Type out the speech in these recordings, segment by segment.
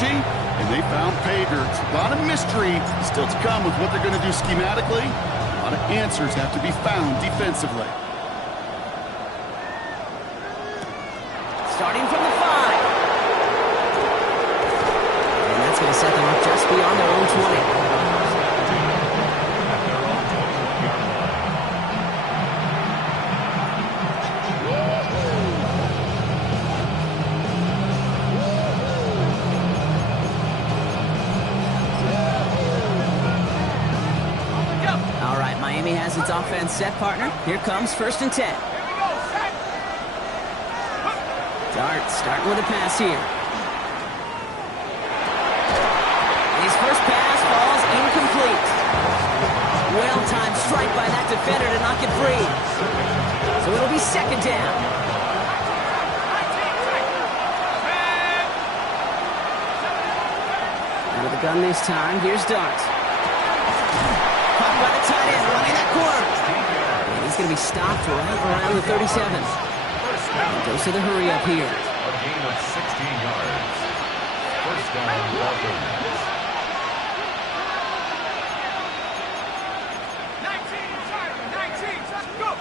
strategy, and they found pay dirt. A lot of mystery still to come with what they're going to do schematically. A lot of answers have to be found defensively. Starting from the 5. And that's going to set them up just beyond their own 20. Miami has its offense set, partner. Here comes 1st and 10. Dart starting with a pass here. His first pass falls incomplete. Well-timed strike by that defender to knock it free. So it'll be 2nd down. Out of the gun this time. Here's Dart. Caught by the tight end, running that corner. And he's going to be stopped right around the 37. Goes to the hurry up here. A gain of 16 yards. 1st down, Dolphins. 19, go!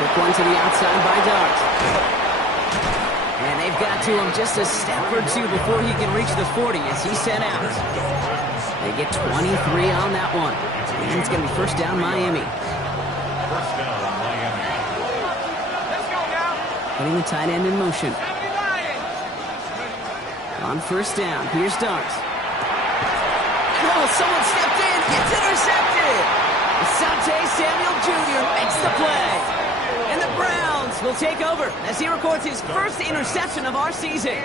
Quick one to the outside by Dart. And they've got to him just a step or two before he can reach the 40 as he's sent out. They get 23 on that one. And it's going to be 1st down, Miami. 1st down, Miami. Let's go now. Putting the tight end in motion. 79. On 1st down, here's Dart. Oh, someone stepped in. It's intercepted. Asante Samuel Jr. makes the play. And the Browns will take over as he records his first interception of our season.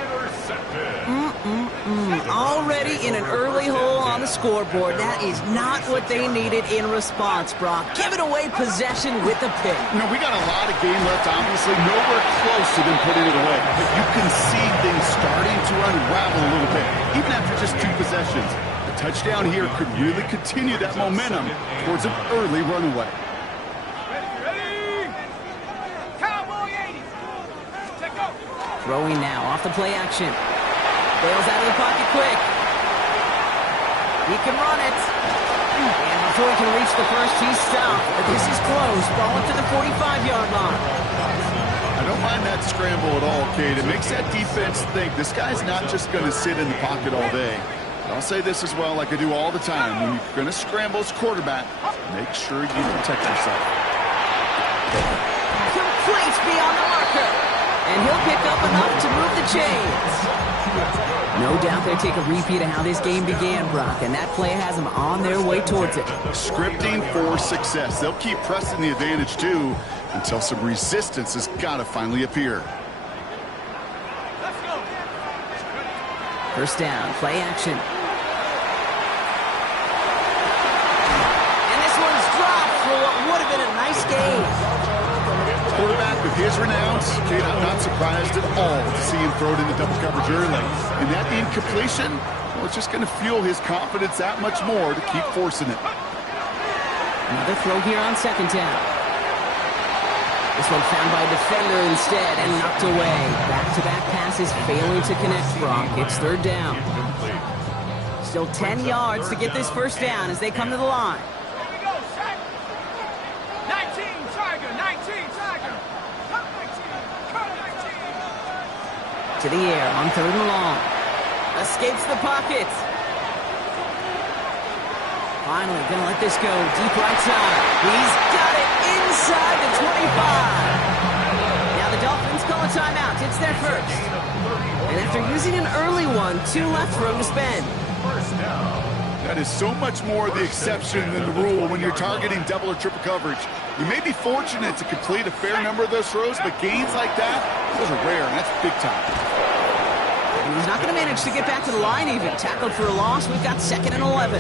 Already in an early hole on the scoreboard. That is not what they needed in response, Brock. Giving away possession with a pick. You know, we got a lot of game left, obviously. Nowhere close to them putting it away. But you can see things starting to unravel a little bit, even after just 2 possessions. A touchdown here could really continue that momentum towards an early runaway. Ready? Cowboy 80. Take go. Throwing now off the play action. Bails out of the pocket quick. He can run it. And before he can reach the first, he's stopped. But this is close. Ball up to the 45-yard line. I don't mind that scramble at all, Cade. It makes that defense think this guy's not just going to sit in the pocket all day. I'll say this as well, like I do all the time. When you're going to scramble as quarterback, make sure you protect yourself. Complete beyond the marker. And he'll pick up enough to move the chains. No doubt they'll take a repeat of how this game began, Brock, and that play has them on their way towards it. Scripting for success. They'll keep pressing the advantage, too, until some resistance has got to finally appear. Let's go. 1st down, play action. And this one's dropped for what would have been a nice game. Quarterback with his renowns, Cade, I'm not surprised at all to see him throw it in the double coverage early. And that incompletion, well, it's just going to fuel his confidence that much more to keep forcing it. Another throw here on 2nd down. This one found by a defender instead and knocked away. Back-to-back passes failing to connect, Brock. It's 3rd down. Still 10 yards to get this 1st down as they come to the line. Here we go, set. 19, Tiger, 19, Tiger. Cut 19, cut 19. To the air on 3rd and long. Escapes the pocket. Finally, gonna let this go. Deep right side. He's got it inside the 25. Now the Dolphins call a timeout. It's their first. And after using an early one, 2 left for him to spend. That is so much more the exception than the rule when you're targeting double or triple coverage. You may be fortunate to complete a fair number of those throws, but gains like that, those are rare, and that's big time. And he's not going to manage to get back to the line even. Tackled for a loss. We've got 2nd and 11.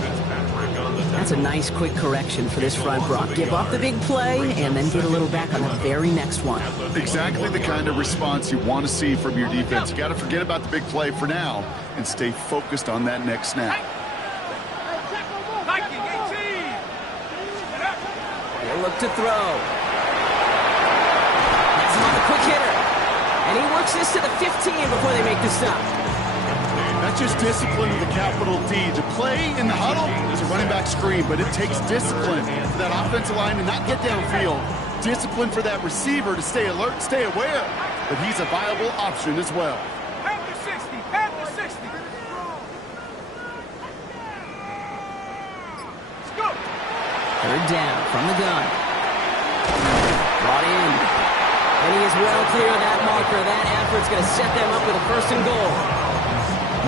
That's a nice quick correction for this front, Brock. Give up the big play and then get a little back on the very next one. Exactly the kind of response you want to see from your defense. You got to forget about the big play for now and stay focused on that next snap. Viking 18. They'll look to throw. That's him on the quick hitter. And he works this to the 15 before they make a stop. That's just discipline with a capital D. To play in the huddle is a running back screen, but it takes discipline for that offensive line to not get downfield. Discipline for that receiver to stay alert, stay aware that he's a viable option as well. Panther 60, Panther 60. Let's go. Third down from the gun. Brought in. And he is well clear of that marker. That effort's going to set them up with a first and goal.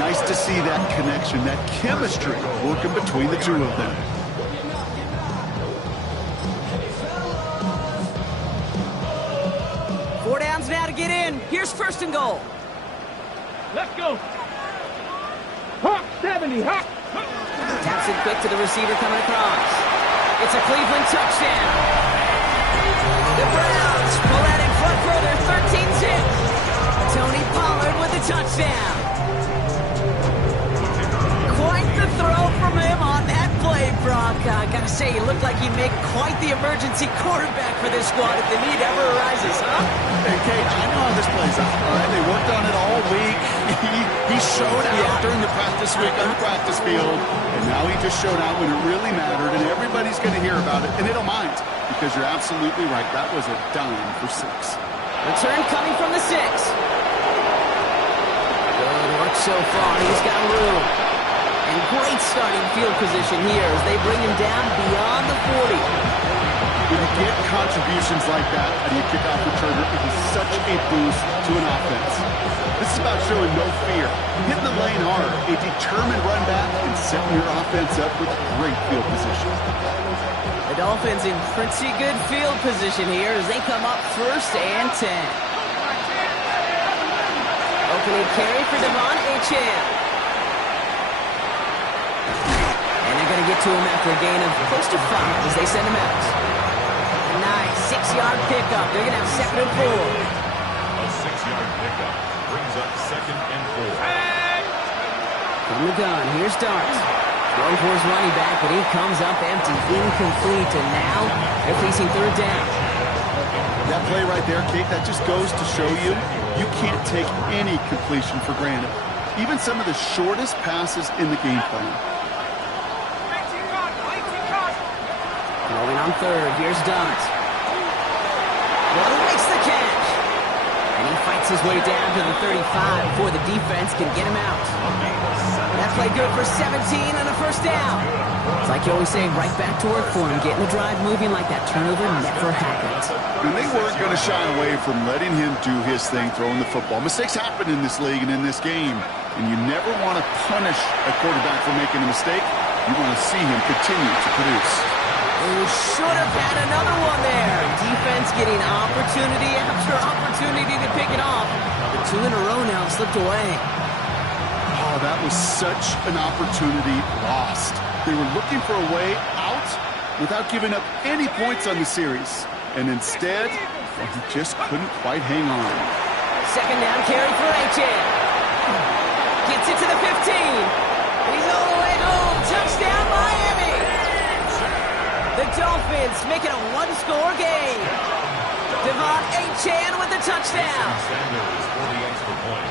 Nice to see that connection, that chemistry working between the two of them. Four downs now to get in. Here's first and goal. Let's go. Hawk 70, Hawk. Taps it quick to the receiver coming across. It's a Cleveland touchdown. The Browns pull out in front for their 13-zip. Tony Pollard with the touchdown. Quite the throw from him on that play, Brock. I gotta say, he looked like he'd make quite the emergency quarterback for this squad if the need ever arises, huh? Hey, Kate, I know how this plays out, all right? They worked on it all week. He showed out during the practice week on the practice field, and now he just showed out when it really mattered, and everybody's going to hear about it, and they don't mind, because you're absolutely right. That was a dime for 6. Return coming from the 6. Good work so far. He's got room. And great starting field position here as they bring him down beyond the 40. When you get contributions like that out of your kickoff returner, it is such a boost to an offense. This is about showing no fear, hitting the lane hard, a determined run back, and setting your offense up with great field position. The Dolphins in pretty good field position here as they come up first and 10. Opening carry for Devon Achane. Going to get to him after a gain of close to 5 as they send him out. A nice 6-yard pickup. They're going to have second and 4. A 6-yard pickup brings up second and 4. From the gun, here's Dart. Throwing for his running back, but he comes up empty, incomplete, and now they're facing third down. That play right there, Kate, that just goes to show you can't take any completion for granted. Even some of the shortest passes in the game plan. Rolling on third, here's Dunt. Well, he makes the catch. And he fights his way down to the 35 before the defense can get him out. That play good for 17 and a first down. It's like you always say, right back to work for him, getting the drive moving like that turnover never happened. And they weren't going to shy away from letting him do his thing, throwing the football. Mistakes happen in this league and in this game, and you never want to punish a quarterback for making a mistake. You want to see him continue to produce. Oh, should have had another one there. Defense getting opportunity after opportunity to pick it off. The 2 in a row now slipped away. Oh, that was such an opportunity lost. They were looking for a way out without giving up any points on the series. And instead, well, he just couldn't quite hang on. Second down carry for Achane. Gets it to the 15. He's all the way home. Touchdown, Miami. The Dolphins make it a one-score game. Devon Achane with the touchdown. Sanders for the extra point.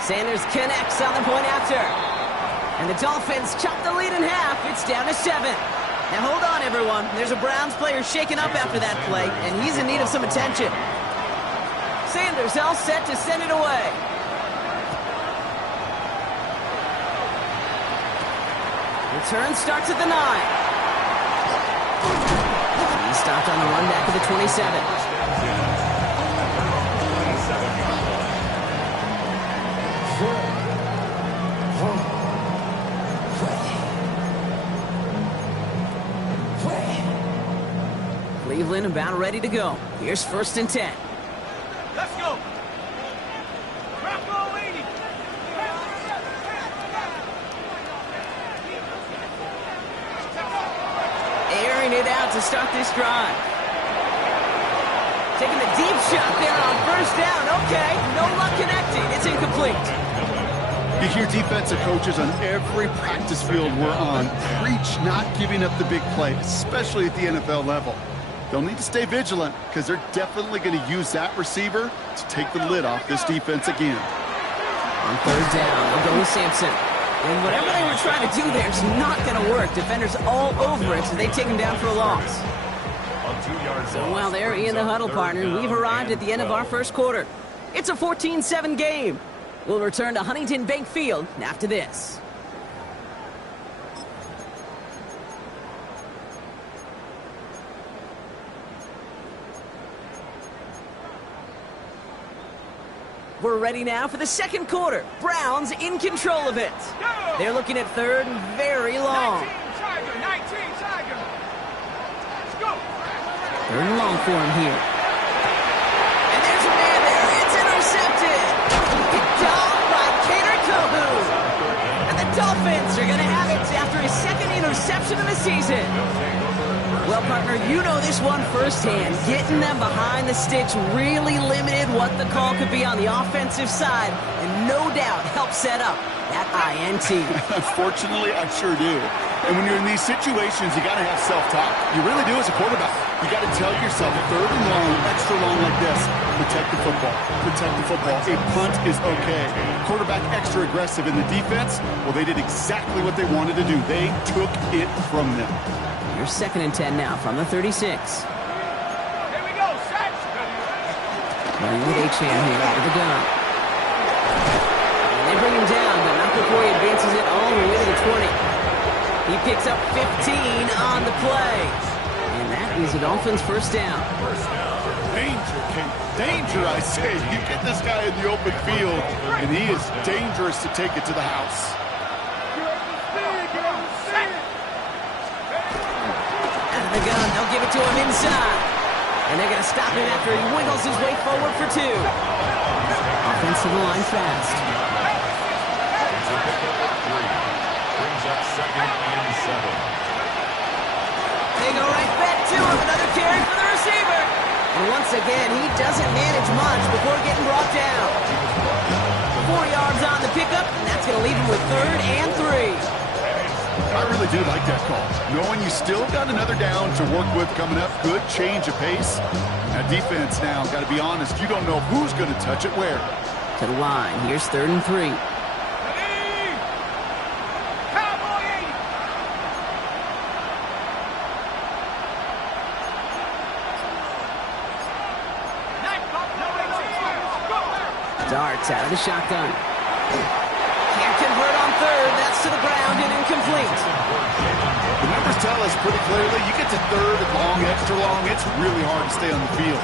Sanders connects on the point after. And the Dolphins chop the lead in half. It's down to 7. Now hold on, everyone. There's a Browns player shaken up after that play, and he's in need of some attention. Sanders all set to send it away. Return starts at the 9. He stopped on the run back of the 27. Cleveland about ready to go. Here's first and 10. Let's go. Drop goal 80. Airing it out to start this drive. Taking the deep shot there on first down. Okay, no luck connecting. It's incomplete. You hear defensive coaches on every practice field we're on preach not giving up the big play, especially at the NFL level. They'll need to stay vigilant because they're definitely going to use that receiver to take the lid off this defense again. On third down, they'll go with Sampson. And whatever they were trying to do there is not going to work. Defenders all over it, so they take him down for a loss. So while they're in the huddle, partner, we've arrived at the end of our first quarter. It's a 14-7 game. We'll return to Huntington Bank Field after this. We're ready now for the second quarter. Browns in control of it. They're looking at third and very long. 19 Tiger. Let's go. Third and long for him here. And there's a man there. It's intercepted. Picked off by Kader Tohu. And the Dolphins are going to have it after his second interception of the season. Well, partner, you know this one firsthand. Getting them behind the sticks really limited what the call could be on the offensive side, and no doubt helped set up that INT. Unfortunately, I sure do. And when you're in these situations, you got to have self-talk. You really do as a quarterback. You got to tell yourself, third and long, extra long like this, protect the football. Protect the football. A punt is okay. Quarterback extra aggressive in the defense, well, they did exactly what they wanted to do. They took it from them. Here's 2nd and 10 now from the 36. Here we go, set. Running with Achane here out of the gun. And they bring him down, but not before he advances it all the way to the 20. He picks up 15 on the play. And that is the Dolphins' first down. Danger, Kate. Danger, I say. You get this guy in the open field, and he is dangerous to take it to the house. The gun, they'll give it to him inside. And they're going to stop him after he wiggles his way forward for 2. Offensive line fast. Brings up 2nd and 7. They go right back to him. Another carry for the receiver. And once again, he doesn't manage much before getting brought down. 4 yards on the pickup, and that's going to leave him with 3rd and 3. I really do like that call. Knowing you still got another down to work with coming up, good change of pace. That defense now, got to be honest, you don't know who's going to touch it where. To the line, here's 3rd and 3. Cowboy 80. Darts out of the shotgun. Can't convert on 3rd. That's to the ground and incomplete. The numbers tell us pretty clearly, you get to 3rd and long, extra long, it's really hard to stay on the field.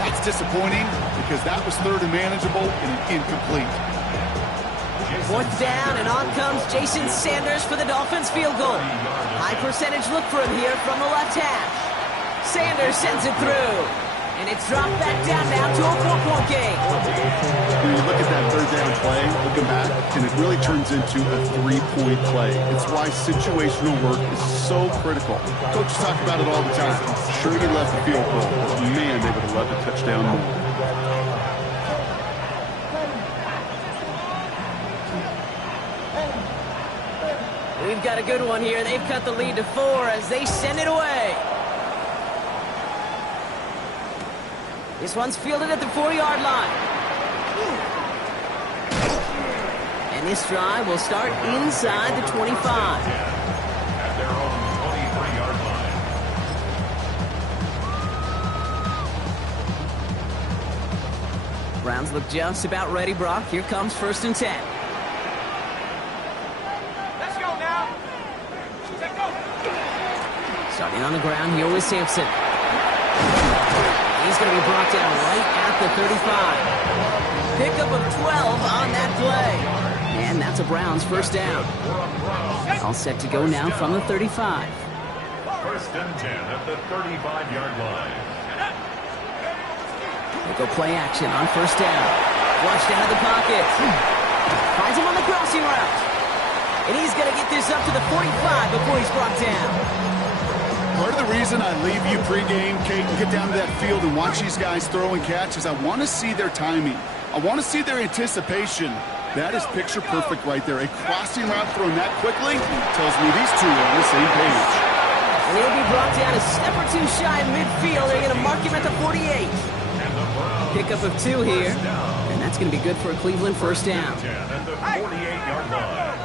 That's disappointing because that was 3rd and manageable and an incomplete. 4th down, and on comes Jason Sanders for the Dolphins field goal. High percentage look for him here from the left hash. Sanders sends it through. And it's dropped back down now to a 4-point game. When you look at that 3rd down play, looking back, and it really turns into a 3-point play. It's why situational work is so critical. Coaches talk about it all the time. Sure, you left the field goal, but man, they would have loved a touchdown more. We've got a good one here. They've cut the lead to 4 as they send it away. This one's fielded at the 4-yard line. And this drive will start inside the 25. At their own 23-yard line. Browns look just about ready, Brock. Here comes 1st and 10. Let's go now. Let's go. Starting on the ground here with Sampson. He's going to be brought down right at the 35. Pickup of 12 on that play. And that's a Browns first down. All set to go now from the 35. 1st and 10 at the 35-yard line. They go play action on 1st down. Flushed out of the pocket. Finds him on the crossing route. And he's going to get this up to the 45 before he's brought down. Part of the reason I leave you pregame, Kate, and get down to that field and watch these guys throw and catch is I want to see their timing. I want to see their anticipation. That is picture perfect right there. A crossing route thrown that quickly tells me these two are on the same page. The And he'll be brought down a step or two shy of midfield. They're going to mark him at the 48. Pickup of 2 here. And that's going to be good for a Cleveland first down. At the 48-yard line.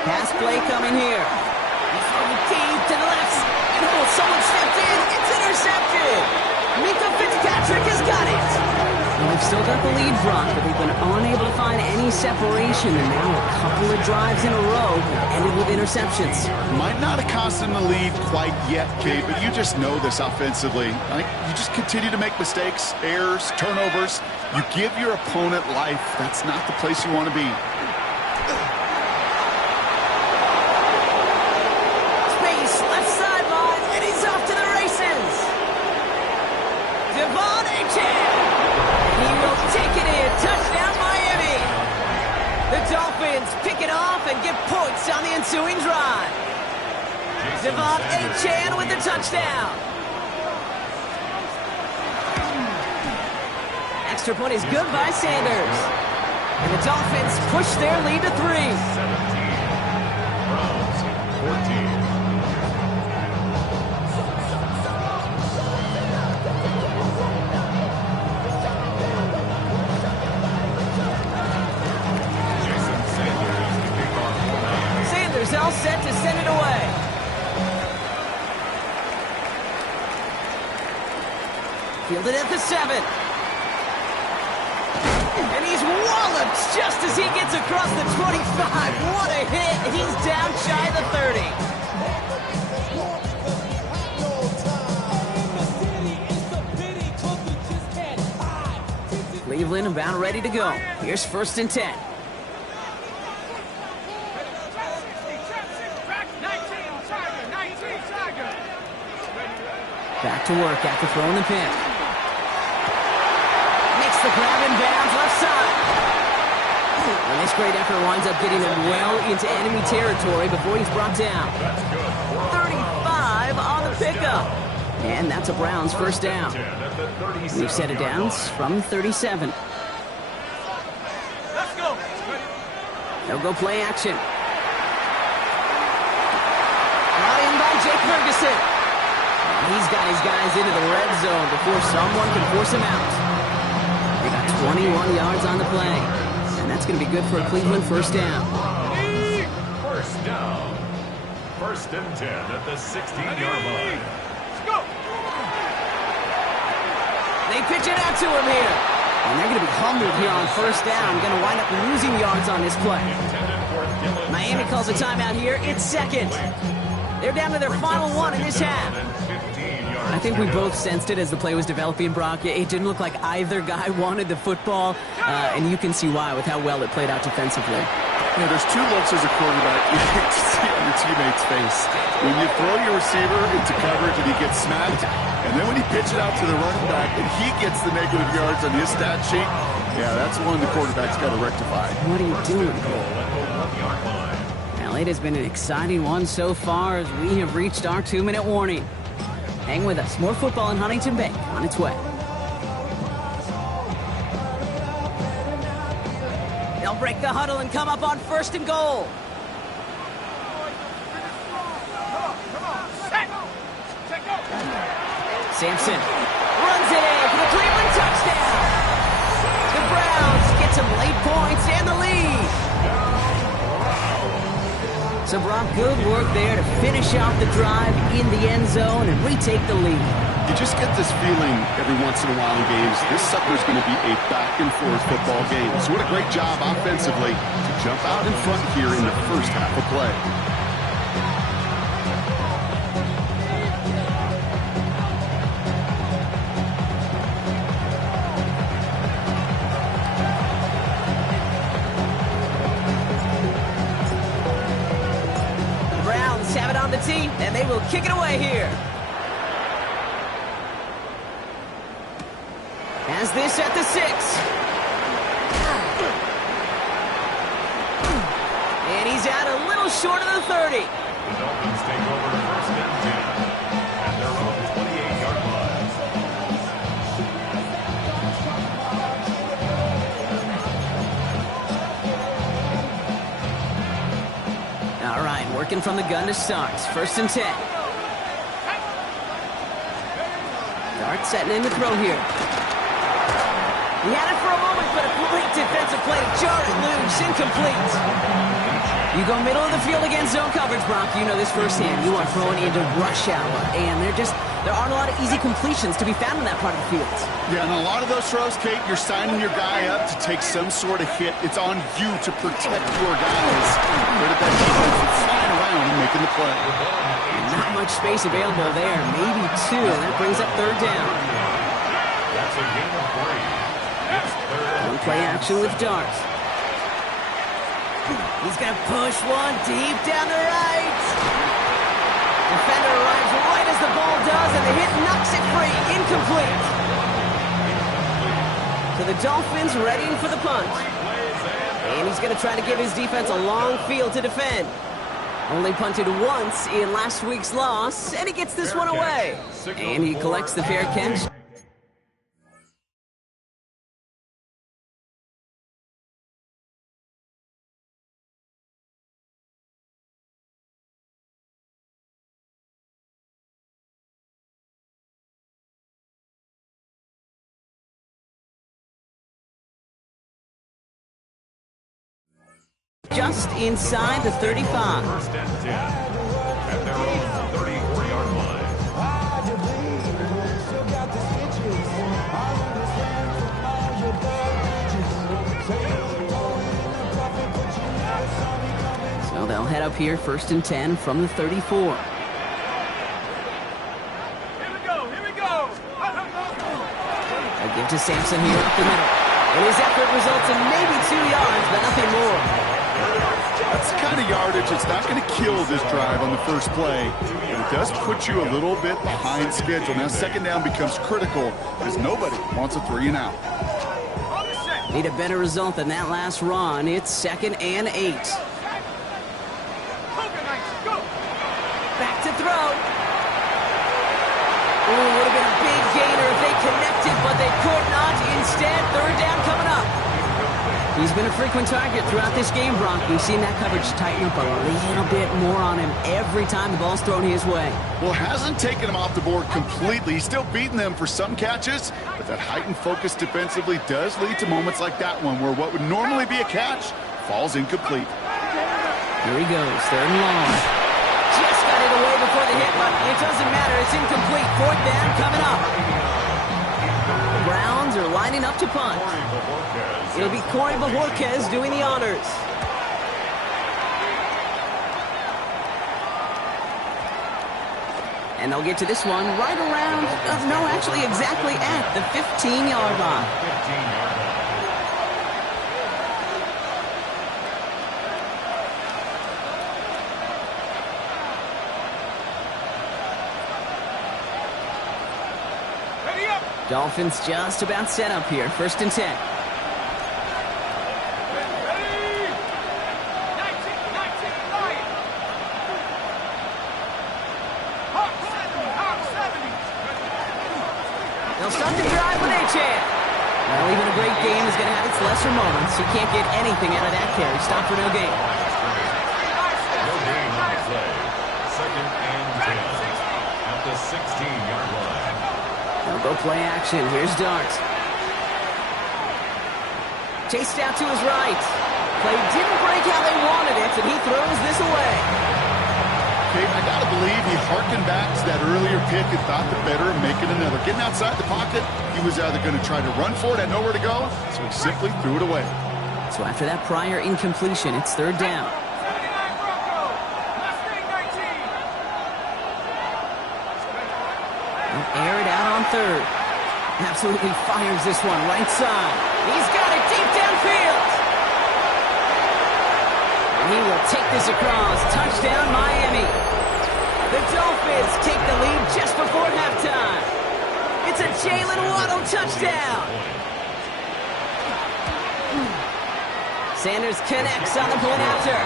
Pass play coming here. He's throwing deep to the left. And oh, someone stepped in. It's intercepted. Minka Fitzpatrick has got it. Well, they've still got the lead, Brock, but they've been unable to find any separation. And now a couple of drives in a row ended with interceptions. Might not have cost them the lead quite yet, Kate, but you just know this offensively. You just continue to make mistakes, errors, turnovers. You give your opponent life. That's not the place you want to be. Dolphins pick it off and get points on the ensuing drive. Devon Achane with the touchdown. Extra point is good by Sanders. And the Dolphins push their lead to 3. 17. Browns, 14. All set to send it away. Fielded at the 7. And he's walloped just as he gets across the 25. What a hit. He's down shy of the 30. Cleveland about ready to go. Here's 1st and 10. Back to work after throwing the pick. Makes the grab in bounds left side. And this great effort winds up getting him well into enemy territory before he's brought down. 35 on the pickup. And that's a Browns first down. We've set it down from 37. Let's go. They'll go play action. Brought in by Jake Ferguson. He's got his guys into the red zone before someone can force him out. They got 21 yards on the play. And that's going to be good for a Cleveland first down. First down. 1st and 10 at the 16-yard line. Let's go. They pitch it out to him here. And they're going to be humbled here on first down. Going to wind up losing yards on this play. Miami calls a timeout here. It's 2nd. They're down to their final 1 in this half. I think we both sensed it as the play was developing, Brock. It didn't look like either guy wanted the football, and you can see why with how well it played out defensively. You know, there's 2 looks as a quarterback you get to see on your teammate's face. When you throw your receiver into coverage and he gets smacked, and then when you pitch it out to the running back and he gets the negative yards on his stat sheet, yeah, that's one the quarterback's got to rectify. What are you doing, Cole? Well, it has been an exciting one so far as we have reached our 2-minute warning. Hang with us. More football in Huntington Bank on its way. They'll break the huddle and come up on 1st and goal. Sampson runs it in for the Cleveland touchdown. The Browns get some late points and the lead. So, Brock, good work there to finish out the drive in the end zone and retake the lead. You just get this feeling every once in a while in games, this sucker's going to be a back-and-forth football game. So what a great job offensively to jump out in front here in the first half of play. Have it on the tee, and they will kick it away here. As this at the 6. And he's out a little short of the 30. The Dolphins take over 1st and 10 at their own 28-yard line. formation from the gun to start. 1st and 10. Dart setting in the throw here. He had it for a moment, but a great defensive play to jar it loose. Incomplete. You go middle of the field against zone coverage, Brock. You know this firsthand. You are thrown into rush hour, and there aren't a lot of easy completions to be found in that part of the field. Yeah, and a lot of those throws, Kate, you're signing your guy up to take some sort of hit. It's on you to protect your guys. Right at that defense, it's flying around and making the play. Not much space available there. Maybe 2. That brings up 3rd down. That's a gain of 3. It's 3rd. Play action with Dart. He's going to push one deep down the right. Defender arrives right as the ball does, and the hit knocks it free. Incomplete. So the Dolphins readying for the punt. And he's going to try to give his defense a long field to defend. Only punted once in last week's loss, and he gets this one away. And he collects the fair catch. Just inside the 35. 1st and 10 at their own 34-yard line. So they'll head up here, 1st and 10 from the 34. Here we go. A give to Sampson here up the middle. And his effort results in maybe 2 yards, but nothing more. That's the kind of yardage that's not going to kill this drive on the first play. But it does put you a little bit behind schedule. Now 2nd down becomes critical because nobody wants a 3 and out. Need a better result than that last run. It's 2nd and 8. Back to throw. Ooh, would have been a big gainer if they connected, but they could not. Instead, 3rd down coming up. He's been a frequent target throughout this game, Brock. We've seen that coverage tighten up a little bit more on him every time the ball's thrown his way. Well, hasn't taken him off the board completely. He's still beating them for some catches, but that heightened focus defensively does lead to moments like that one where what would normally be a catch falls incomplete. Here he goes, 3rd and long. Just got it away before the hit, but it doesn't matter. It's incomplete. 4th down coming up. The Browns are lining up to punt. It'll be Corey Bojorquez doing the honors. And they'll get to this one right around, no, actually exactly at the 15-yard line. 15-yard line. Dolphins just about set up here. 1st and 10. They'll start the drive with Achane. Well, even a great game is going to have its lesser moments. You can't get anything out of that carry. Stop for no gain. No gain on the play. 2nd and 10 at the 16-yard line. They'll go play action. Here's Dart. Chased out to his right. Play didn't break how they wanted it, and he throws this away. Okay, I got to believe he harkened back to that earlier pick and thought the better of making another. Getting outside the pocket, he was either going to try to run for it, had nowhere to go, so he simply threw it away. So after that prior incompletion, it's 3rd down. Air it out on 3rd. Absolutely fires this one right side. He's got it deep downfield. And he will take this across. Touchdown, Miami. The Dolphins take the lead just before halftime. It's a Jalen Waddle touchdown. Sanders connects on the point after.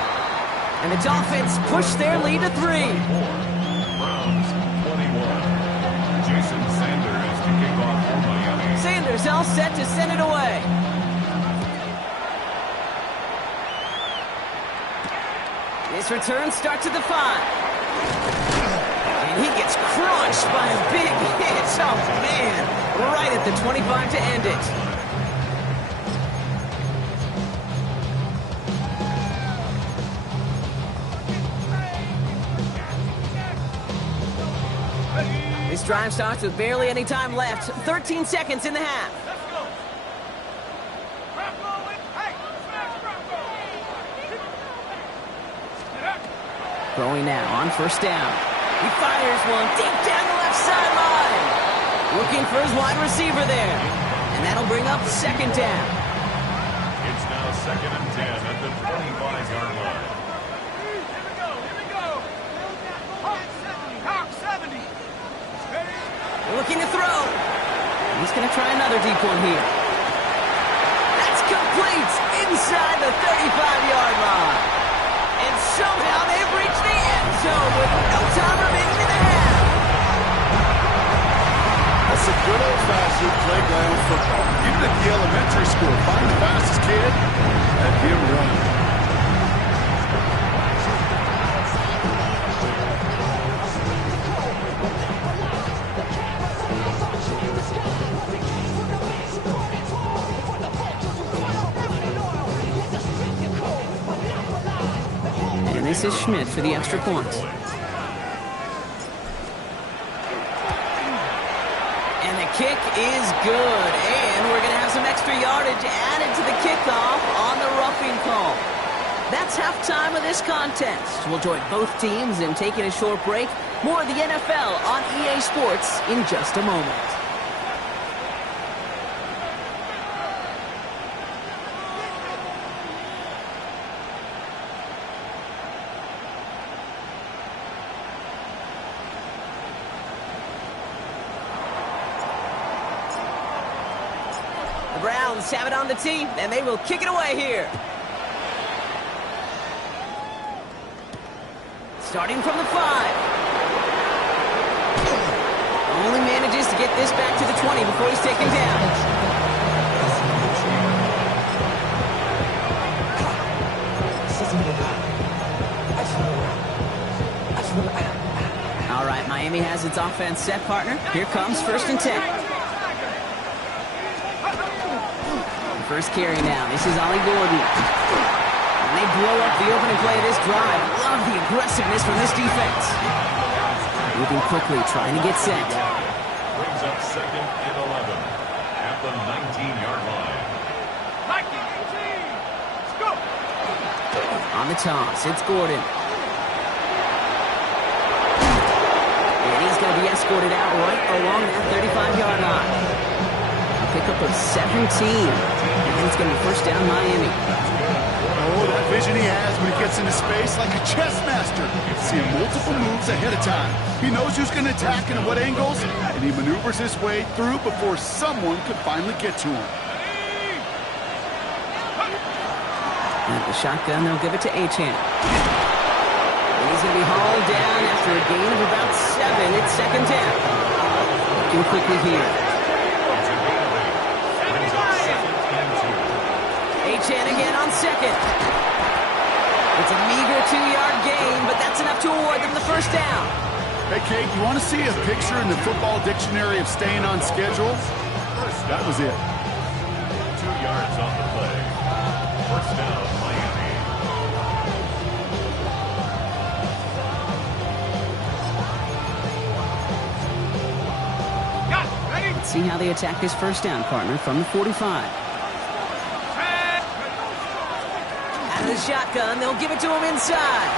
And the Dolphins push their lead to 3. Browns 21. Jason Sanders to kick off for Miami. Sanders all set to send it away. Nice return, start to the 5. And he gets crushed by a big hit. Oh, man. Right at the 25 to end it. This drive starts with barely any time left. 13 seconds in the half. Throwing now on first down. He fires one deep down the left sideline. Looking for his wide receiver there. And that'll bring up second down. It's now 2nd and 10 at the 25-yard line. Here we go. Hawk 70. Looking to throw. He's going to try another deep one here. That's complete inside the 35-yard line. And somehow they've reached the end zone with no time remaining in the half. That's a good old-fashioned playground football. Even at the elementary school, find the fastest kid and him run. And this is Schmidt for the extra point. And the kick is good. And we're going to have some extra yardage added to the kickoff on the roughing call. That's halftime of this contest. We'll join both teams in taking a short break. More of the NFL on EA Sports in just a moment. Browns have it on the tee, and they will kick it away here. Starting from the 5. Only manages to get this back to the 20 before he's taken down. All right, Miami has its offense set, partner. Here comes 1st and 10. First carry now. This is Ollie Gordon. And they blow up the opening play of this drive. Love the aggressiveness from this defense. Moving quickly, trying to get set. Brings up 2nd and 11 at the 19-yard line. Let's go. On the toss, it's Gordon. And he's going to be escorted out right along that 35-yard line. A pickup of 17. And it's going to be first down Miami. Oh, that vision he has when he gets into space like a chess master. Seeing multiple moves ahead of time. He knows who's going to attack and at what angles, and he maneuvers his way through before someone could finally get to him. And the shotgun, they'll give it to Achane. And he's going to be hauled down after a gain of about 7. It's second down. Looking quickly here. Achane again on second. It's a meager 2-yard gain, but that's enough to award them the first down. Hey, Kate, you want to see a picture in the football dictionary of staying on schedule? That was it. 2 yards on the play. First down, Miami. Let's see how they attack this first down, partner, from the 45. Out of the shotgun, they'll give it to him inside.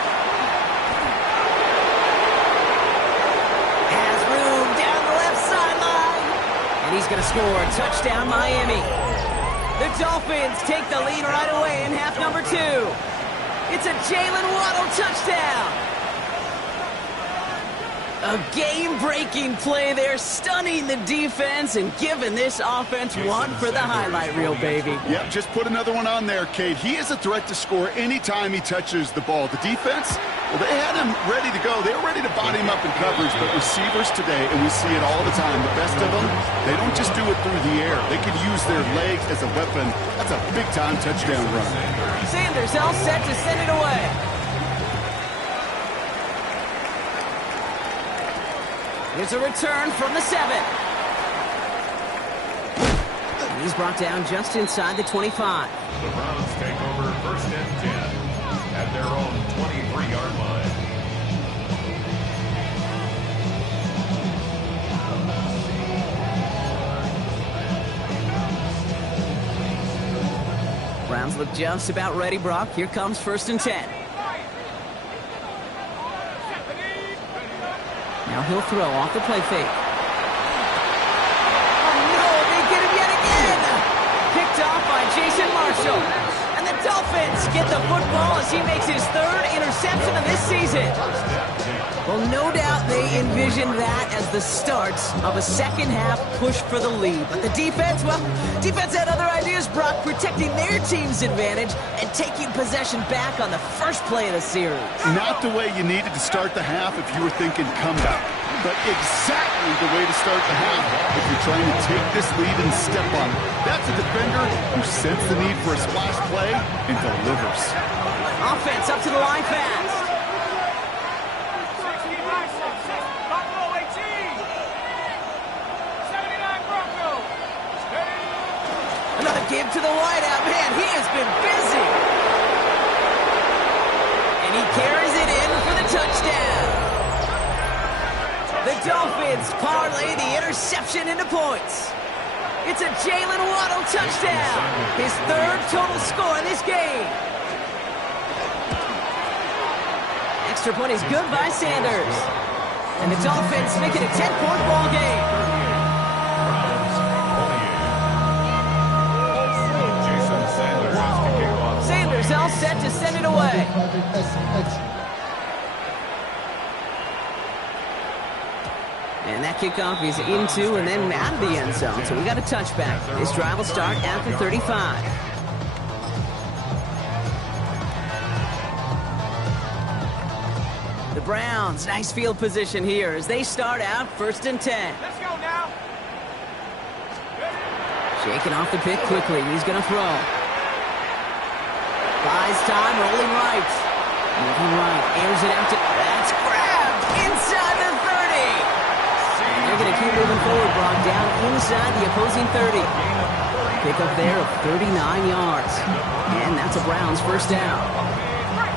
Has room down the left sideline. And he's going to score. Touchdown, Miami. The Dolphins take the lead right away in half number 2. It's a Jalen Waddle touchdown. A game-breaking play there, stunning the defense and giving this offense one for the highlight reel, baby. Yep, just put another one on there, Kate. He is a threat to score anytime he touches the ball. The defense, well, they had him ready to go. They were ready to body him up in coverage, but receivers today, and we see it all the time, the best of them, they don't just do it through the air. They can use their legs as a weapon. That's a big-time touchdown run. Sanders all set to send it away. Here's a return from the 7. And he's brought down just inside the 25. The Browns take over 1st and 10 at their own 23-yard line. Browns look just about ready, Brock. Here comes 1st and 10. Now he'll throw off the play fake. Oh no, they get him yet again! Picked off by Jason Marshall. And the Dolphins get the football as he makes his 3rd interception of this season. Well, no doubt they envisioned that as the start of a second-half push for the lead. But the defense, well, defense had other ideas, Brock, protecting their team's advantage and taking possession back on the first play of the series. Not the way you needed to start the half if you were thinking comeback, but exactly the way to start the half if you're trying to take this lead and step on it. That's a defender who sensed the need for a splash play and delivers. Offense up to the line fast. Another give to the wideout. Man, he has been busy. And he carries it in for the touchdown. The Dolphins parlay the interception into points. It's a Jalen Waddle touchdown. His 3rd total score in this game. Extra point is good by Sanders. And the Dolphins make it a 10-point ball game. Sanders all set to send it away. And that kickoff is into and then out of the end zone. So we got a touchback. This drive will start at the 35. The Browns, nice field position here as they start out 1st and 10. Let's go now. Shaking off the pick quickly. He's going to throw. Buys time, rolling right. Moving right, airs it out to... That's grabbed inside the 30. And they're going to keep moving forward, Brock, down inside the opposing 30. Pick up there of 39 yards. And that's a Browns 1st down.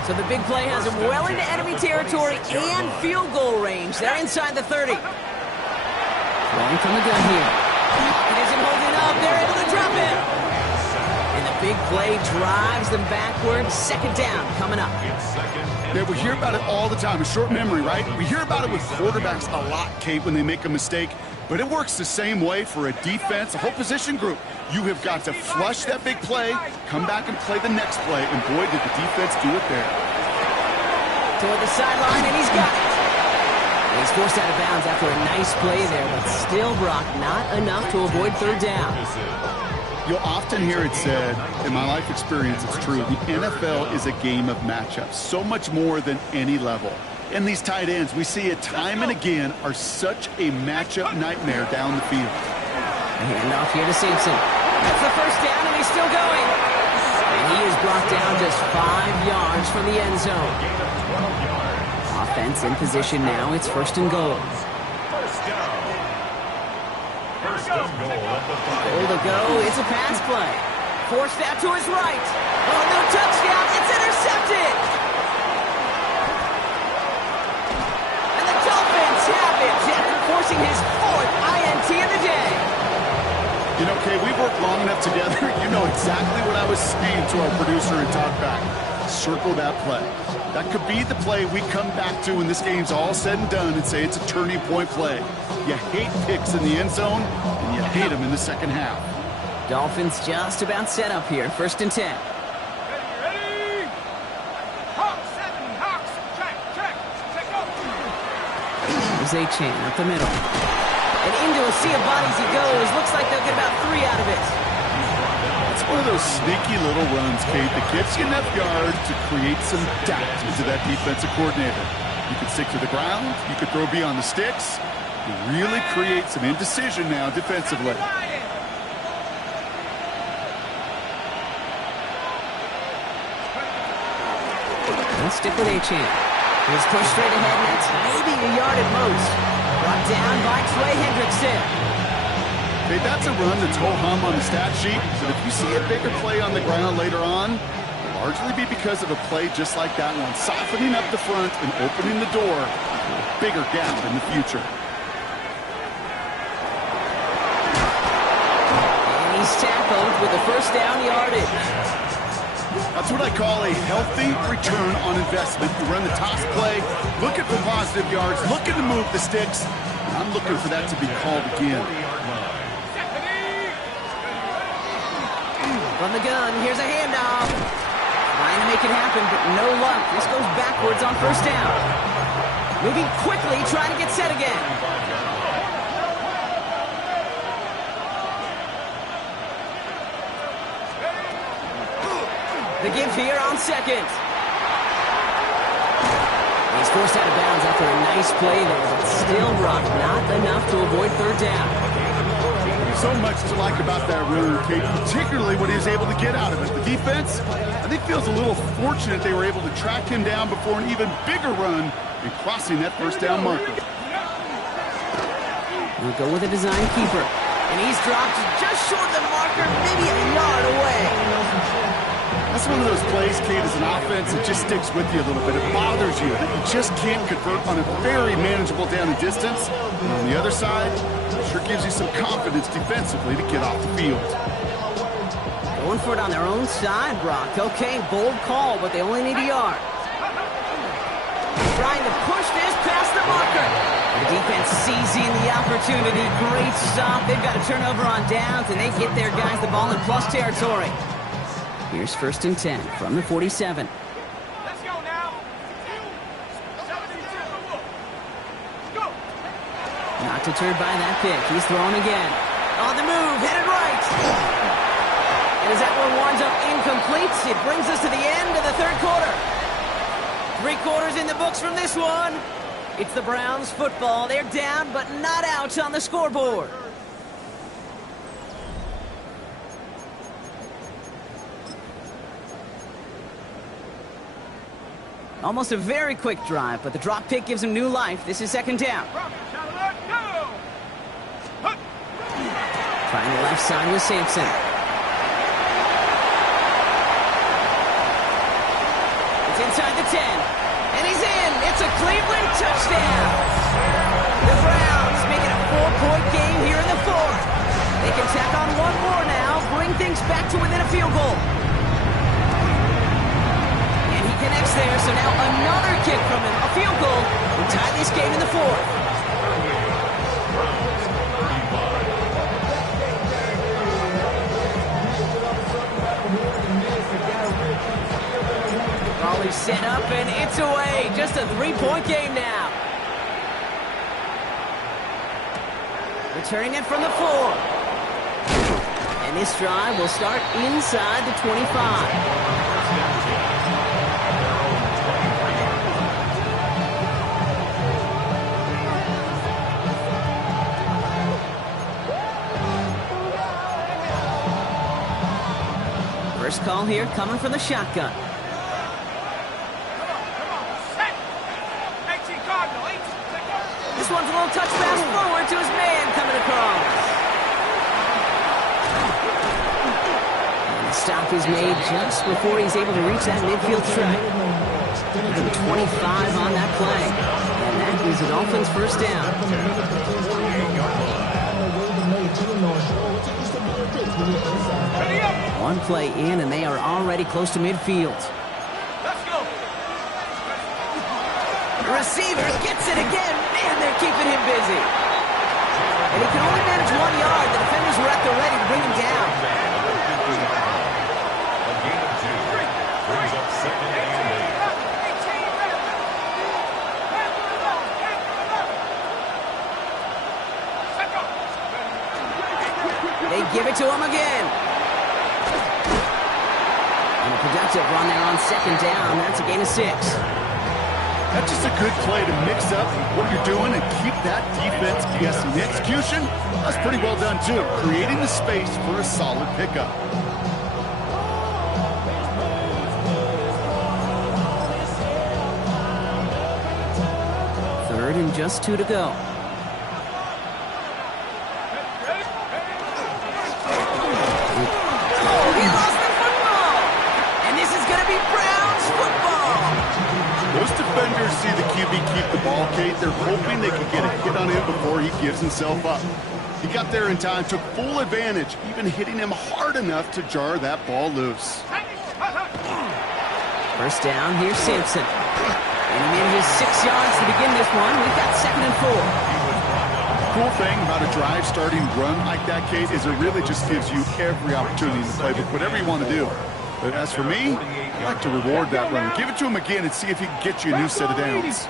So the big play has them well into enemy territory and field goal range. They're inside the 30. Throwing from the gun here. It isn't holding up. They're able to drop it. And the big play drives them backwards. 2nd down coming up. Yeah, we hear about it all the time. A short memory, right? We hear about it with quarterbacks a lot, Kate, when they make a mistake. But it works the same way for a defense, a whole position group. You have got to flush that big play, come back and play the next play, and boy, did the defense do it there. Toward the sideline, and he's got it. And he's forced out of bounds after a nice play there, but still, Brock, not enough to avoid 3rd down. You'll often hear it said, in my life experience, it's true, the NFL is a game of matchups, so much more than any level. And these tight ends, we see it time and again, are such a matchup nightmare down the field. A handoff here to Simpson. That's the 1st down, and he's still going. And he is brought down just 5 yards from the end zone. Offense in position now. It's 1st and goal. Goal to go. It's a pass play. Forced out to his right. Oh, no touchdown. It's intercepted. And the Dolphins have it after forcing his 4th INT of the day. You know, Kay, we've worked long enough together. You know exactly what I was saying to our producer and talkback. Circle that play. That could be the play we come back to when this game's all said and done and say it's a turning point play. You hate picks in the end zone, and you hate them in the second half. Dolphins just about set up here. 1st and 10. Ready? Hawks, 7, Hawks. Check, go. There's Achane up the middle. And into a sea of bodies he goes. Looks like they'll get about 3 out of it. It's one of those sneaky little runs, Kate, that gets you enough yards to create some doubt into that defensive coordinator. You could stick to the ground. You could throw beyond the sticks. You really create some indecision now defensively. Let's stick with Achane. He's pushed straight ahead, and that's maybe a yard at most. Brock down by Trey Hendrickson. Hey, that's a run that's ho-hum on the stat sheet, but if you see a bigger play on the ground later on, it'll largely be because of a play just like that one, softening up the front and opening the door to a bigger gap in the future. And he's tackled with the first down yardage. That's what I call a healthy return on investment. You run the toss play, looking for positive yards, looking to move the sticks. I'm looking for that to be called again. From the gun, here's a handoff. Trying to make it happen, but no luck. This goes backwards on first down. Moving quickly, trying to get set again. The give here on second. He's forced out of bounds after a nice play there, but still rough, not enough to avoid third down. So much to like about that run, Kate, particularly what he was able to get out of it. The defense, I think, feels a little fortunate they were able to track him down before an even bigger run and crossing that first down marker. We'll go with a design keeper. And he's dropped just short of the marker, maybe a yard away. That's one of those plays, Kate, as an offense, it just sticks with you a little bit. It bothers you that you just can't convert on a very manageable down and distance. And on the other side, it sure gives you some confidence defensively to get off the field. Going for it on their own side, Brock. Okay, bold call, but they only need a yard. Trying to push this past the marker. The defense seizing the opportunity. Great stop. They've got a turnover on downs, and they get their guys the ball in plus territory. Here's first and 10 from the 47. Let's go now. 72. Go. Not deterred by that pick. He's throwing again. On the move, headed right. And as that one winds up incomplete, it brings us to the end of the third quarter. 3 quarters in the books from this one. It's the Browns football. They're down, but not out on the scoreboard. Almost a very quick drive, but the drop pick gives him new life. This is second down. Trying the left side with Sampson. It's inside the 10. And he's in. It's a Cleveland touchdown. The Browns make it a 4-point game here in the fourth. They can tack on one more now, bring things back to within a field goal. And he connects there, so now another kick from him. A field goal will tie this game in the fourth. Raleigh set up, and it's away. Just a 3-point game now. Returning it from the 4. And this drive will start inside the 25. First call here coming from the shotgun. This one's a little touch pass forward to his man coming across. And the stop is made just before he's able to reach that midfield track. 25 on that play. And that is the Dolphins' first down. One play in, and they are already close to midfield. Let's go. The receiver gets it again. Man, they're keeping him busy. And he can only manage 1 yard. The defenders were at the ready to bring him down. A gain of 2 brings up second and 8. They give it to him again. And a productive run there on second down. That's a gain of 6. That's just a good play to mix up what you're doing and keep that defense guessing. The execution, that's pretty well done too. Creating the space for a solid pickup. Third and just 2 to go. eager to see the QB keep the ball, Kate. They're hoping they can get a hit on him before he gives himself up. He got there in time, took full advantage, even hitting him hard enough to jar that ball loose. First down, here's Simpson. And he made his 6 yards to begin this one. We've got 2nd and 4. Cool thing about a drive starting run like that, Kate, is it really just gives you every opportunity in the playbook, whatever you want to do. But as for me, I like to reward that run. Give it to him again and see if he can get you a new set of downs.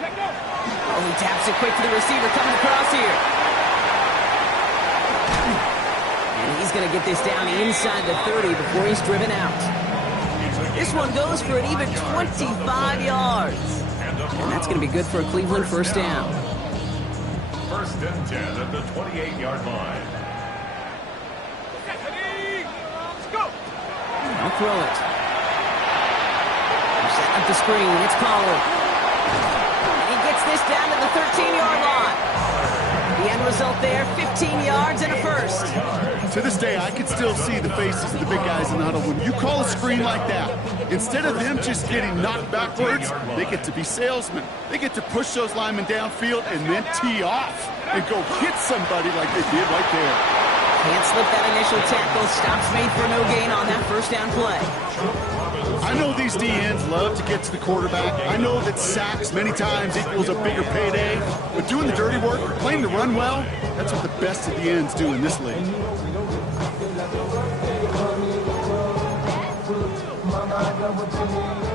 Oh, he taps it quick to the receiver coming across here. And he's going to get this down inside the 30 before he's driven out. This one goes for an even 25 yards. And that's going to be good for a Cleveland first down. 1st and 10 at the 28-yard line. Let's go. I'll throw it. They're setting up the screen. It's Pollard. And he gets this down to the 13-yard line. The end result there, 15 yards and a first. To this day, I can still see the faces of the big guys in the huddle. When you call a screen like that, instead of them just getting knocked backwards, they get to be salesmen. They get to push those linemen downfield and then tee off and go hit somebody like they did right there. Can't slip that initial tackle. Stops made for no gain on that first down play. I know these DNs love to get to the quarterback. I know that sacks many times equals a bigger payday. But doing the dirty work, playing to run well, that's what the best of the ends do in this league.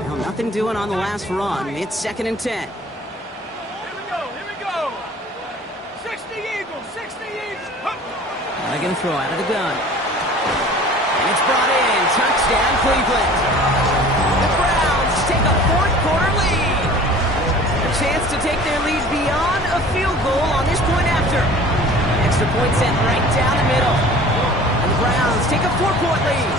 Well, nothing doing on the last run. It's 2nd and 10. Here we go. 60 Eagles, 60 Eagles. Hup. They're going to throw out of the gun. And it's brought in. Touchdown, Cleveland. The Browns take a 4th quarter lead. A chance to take their lead beyond a field goal on this point after. Extra point sent right down the middle. And the Browns take a 4-point lead.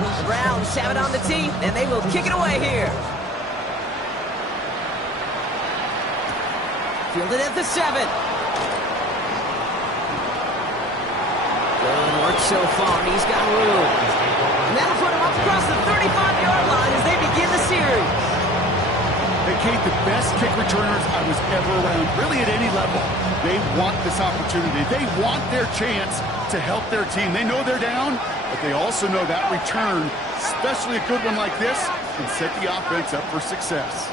The Browns have it on the tee, and they will kick it away here. Fielded at the 7. Good work so far. He's got room. And that'll put him up across the 35-yard line as they begin the series. Hey, Kate, the best kick returners I was ever around, really at any level, they want this opportunity. They want their chance to help their team. They know they're down, but they also know that return, especially a good one like this, can set the offense up for success.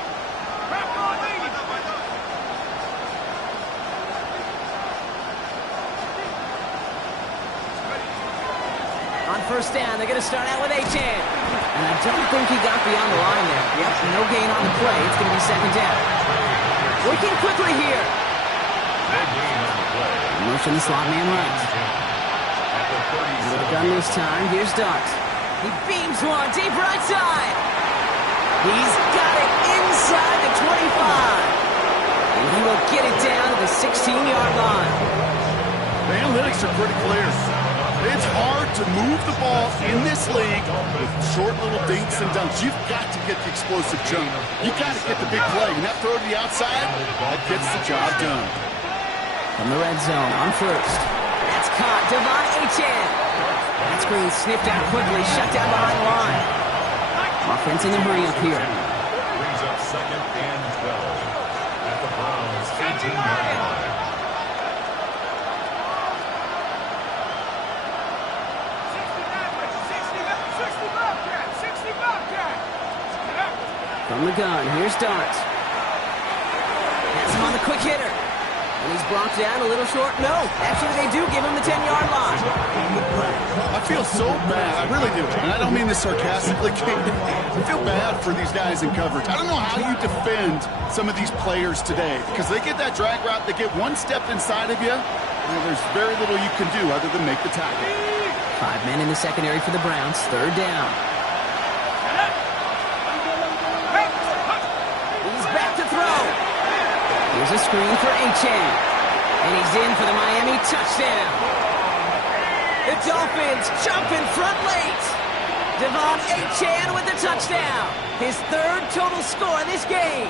On first down, they're going to start out with Achane. And I don't think he got beyond the line there. Yep, no gain on the play. It's going to be 2nd down. Working quickly here. Motion the slot man right. Out of the gun this time. Here's Dart. He beams one deep right side. He's got it inside the 25. And he will get it down to the 16-yard line. The analytics are pretty clear. It's hard to move the ball in this league with short little dinks and dunks. You've got to get the explosive jump. You've got to get the big play. And that throw to the outside, that gets the job done. From the red zone on first. That's caught. Devon Achane. That screen sniffed out quickly. Shut down behind the line. Offense in the hurry up here. Brings up 2nd and 12 at the Browns' 18-yard line. From the gun, here's Dart. Has him on the quick hitter. And he's brought down a little short. No, actually they do give him the 10-yard line. I feel so bad. I really do. And I don't mean this sarcastically. I feel bad for these guys in coverage. I don't know how you defend some of these players today because they get that drag route, they get one step inside of you, and there's very little you can do other than make the tackle. 5 men in the secondary for the Browns. 3rd down. He's back to throw. Here's a screen for Achane. And he's in for the Miami touchdown. The Dolphins jump in front late. Devon Achane with the touchdown. His 3rd total score in this game.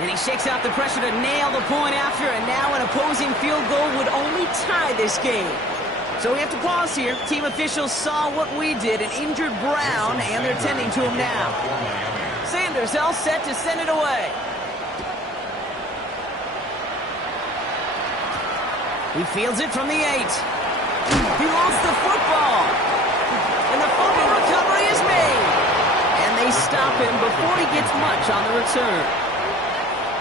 And he shakes out the pressure to nail the point after, and now an opposing field goal would only tie this game. So we have to pause here. Team officials saw what we did, an injured Brown, and they're tending to him now. Sanders all set to send it away. He fields it from the 8. He lost the football. And the fumble recovery is made. And they stop him before he gets much on the return.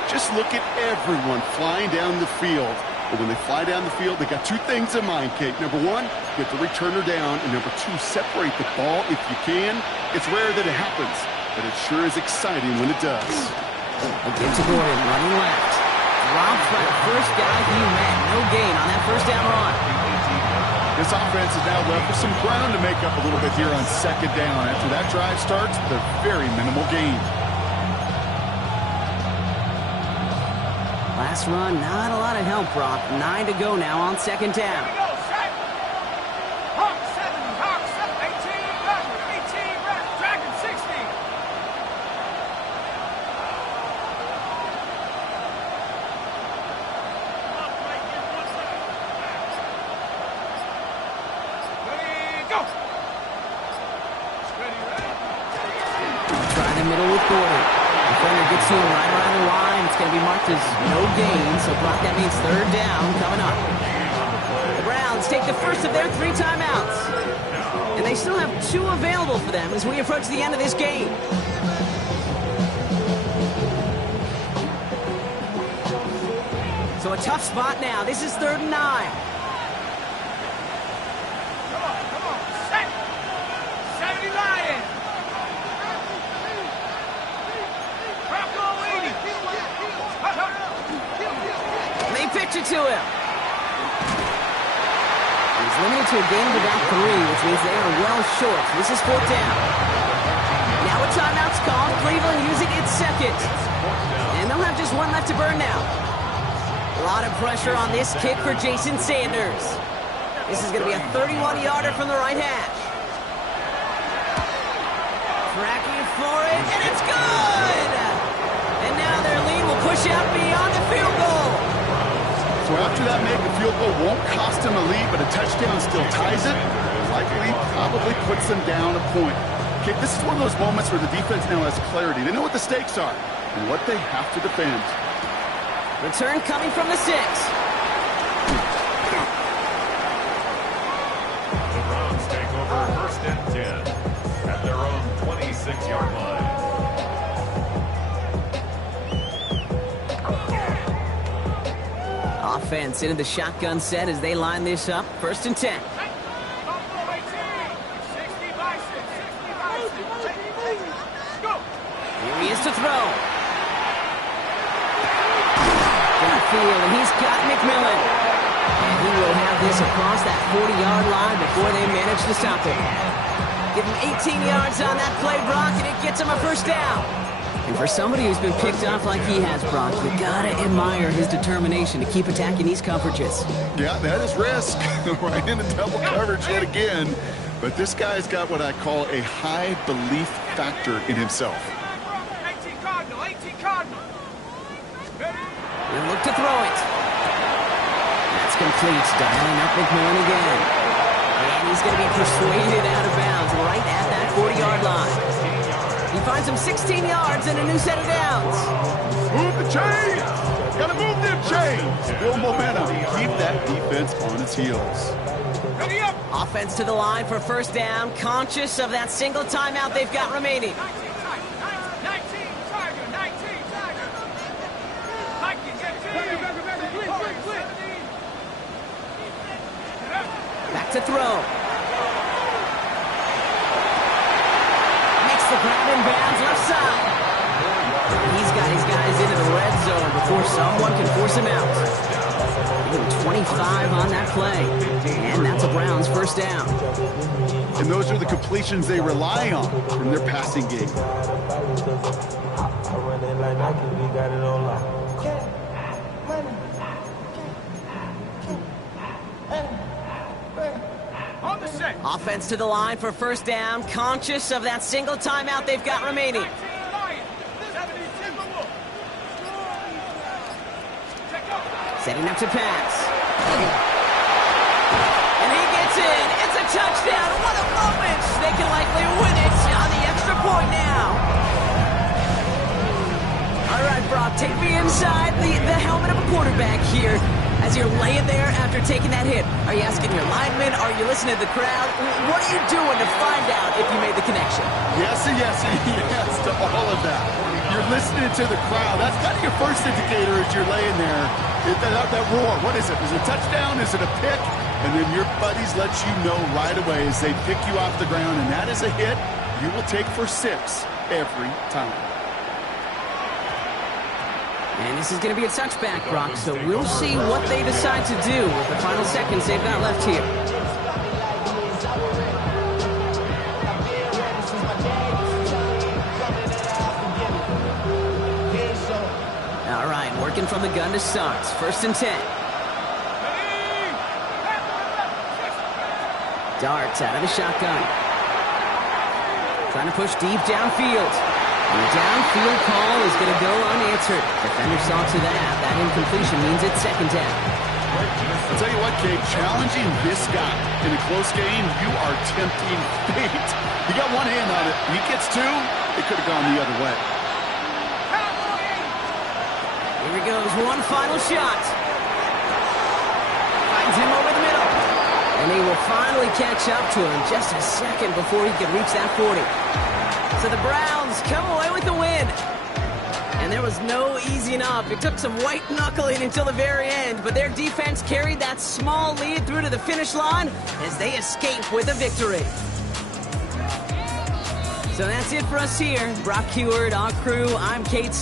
Just look at everyone flying down the field. But when they fly down the field, they got two things in mind, Kate. Number one, get the returner down. And number two, separate the ball if you can. It's rare that it happens, but it sure is exciting when it does. A give to Gordon, running left. Dropped by the first guy he met. No gain on that first down run. This offense is now left with some ground to make up a little bit here on second down. After that drive starts, with a very minimal gain. Last run, not a lot of help, Brock. 9 to go now on second down. Here we go, set. Hawk 7, 18, Dragon 60. Ready, go. Ready. Try the middle with Gordon. Defender gets to him right around the line. It's going to be marked as no gain, so Brock, that means third down coming up. The Browns take the first of their 3 timeouts. And they still have 2 available for them as we approach the end of this game. So a tough spot now. This is 3rd and 9. Come on, set. 70 Lions. They pitch it to him. He's limited to a gain of about 3, which means they are well short. This is 4th down. Now a timeout's called. Cleveland using its second. And they'll have just 1 left to burn now. A lot of pressure on this kick for Jason Sanders. This is going to be a 31-yarder from the right hash. Tracking for it, and it's good! And now their lead will push out beyond the field goal. So after that make, a field goal won't cost them a lead, but a touchdown still ties it. Likely, probably puts them down a point. Okay, this is one of those moments where the defense now has clarity. They know what the stakes are and what they have to defend. Return coming from the 6. The Browns take over 1st and 10 at their own 26-yard line. Offense into the shotgun set as they line this up. 1st and 10. Here he is to throw. Downfield, and he's got McMillan. And he will have this across that 40-yard line before they manage to stop him. Give him 18 yards on that play, Brock, and it gets him a 1st down. And for somebody who's been picked off like he has, Brock, you gotta admire his determination to keep attacking these coverages. Yeah, that is risk. Right into double coverage yet again. But this guy's got what I call a high belief factor in himself. 18 Cardinal. He'll look to throw it. That's complete. Dialing up McMillan again. And he's going to be persuaded out of bounds right at that 40-yard line. He finds him 16 yards and a new set of downs. Move the chains! Gotta move them chains! Build momentum. Keep that defense on its heels. Ready up. Offense to the line for 1st down, conscious of that single timeout they've got remaining. 19 Tiger. Back to throw. Makes the grab in bounds left side. He's got his guys into the red zone before someone can force him out. Give him 25 on that play. And that's a Browns 1st down. And those are the completions they rely on from their passing game. On the set. Offense to the line for 1st down, conscious of that single timeout they've got remaining. 19 Lions. 70 Timberwolves. Setting up to pass. And he gets in. It's a touchdown. What a moment. They can likely win it on the extra point now. All right, Brock, take me inside the helmet of a quarterback here as you're laying there after taking that hit. Are you asking your lineman? Are you listening to the crowd? What are you doing to find out if you made the connection? Yes and yes and yes to all of that. You're listening to the crowd. That's kind of your first indicator as you're laying there. That roar, what is it? Is it a touchdown? Is it a pick? And then your buddies let you know right away as they pick you off the ground, and that is a hit you will take for 6 every time. And this is going to be a touchback, Brock, so we'll see what they decide to do with the final seconds they've got left here. All right, working from the gun to start. 1st and 10. Darts out of the shotgun. Trying to push deep downfield. And the downfield call is going to go unanswered. Defender saw to that. That incompletion means it's 2nd down. I'll tell you what, Kate, challenging this guy in a close game, you are tempting fate. He got one hand on it. He gets 2, it could have gone the other way. Here he goes, one final shot. Finds him over the middle. And he will finally catch up to him just a second before he can reach that 40. So the Browns come away with the win. And there was no easing up. It took some white knuckling until the very end, but their defense carried that small lead through to the finish line as they escape with a victory. So that's it for us here. Brock Huard, our crew, I'm Kate